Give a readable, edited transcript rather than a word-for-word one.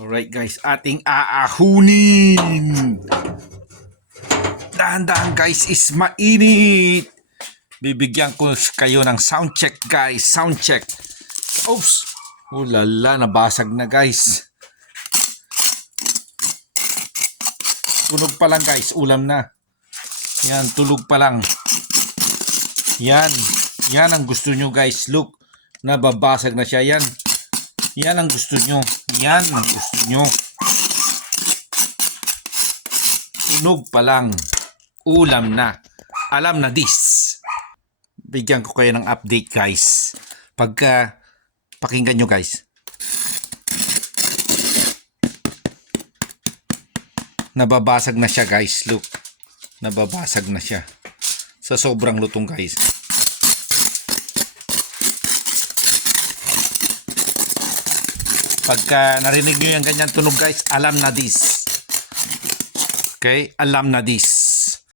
Alright guys, ating aahunin. Dahan-dahan guys, is mainit. Bibigyan ko kayo ng sound check guys, sound check. Oops, ulala, nabasag na guys. Tunog pa lang guys, ulam na. Yan, tulog pa lang. Yan, yan ang gusto nyo guys. Look, nababasag na siya. Yan, yan ang gusto nyo. Yan ang gusto nyo. Tunog pa lang, ulam na. Alam na this. Bigyan ko kayo ng update guys. Pagka pakinggan nyo guys. Nababasag na siya guys. Look, nababasag na siya. Sa sobrang lutong guys. Pagka narinig nyo yung ganyan tunog guys, alam na this. Okay? Alam na this.